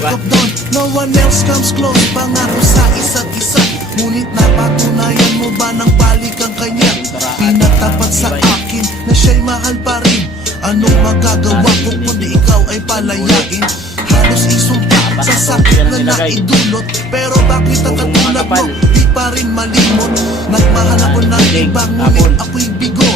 break of dawn, no one else comes close. Pangako sa isa't isa, ngunit napatunayan mo ba ng balik ang kanya? Pinatapat sa akin na siya'y mahal pa rin. Anong magagawa ko kundi ikaw ay palayain? Halos isumpa sa sakit na naidulot, pero bakit ang katulad mo di pa rin malimot? Nagmahal ako ng iba ngunit ako'y bigo.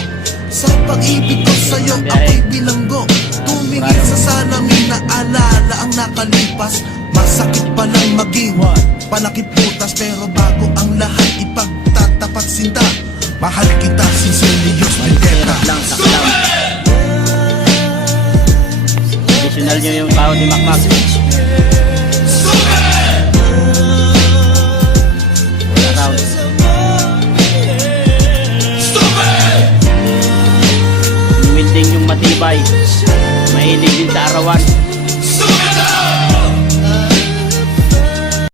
Sa pag-ibig ko sa'yo ako'y bilanggo. Tumingin sa salamin na alala ang nakalipas. Masakit palang maging panakip putas, pero bago ang lahat ipagtatapat sinta. Mahal kita, Sincerius Vendetta. Additional nyo yung tao ni Macmac. Around. Winding yung matibay. Mahilig din sa arawan.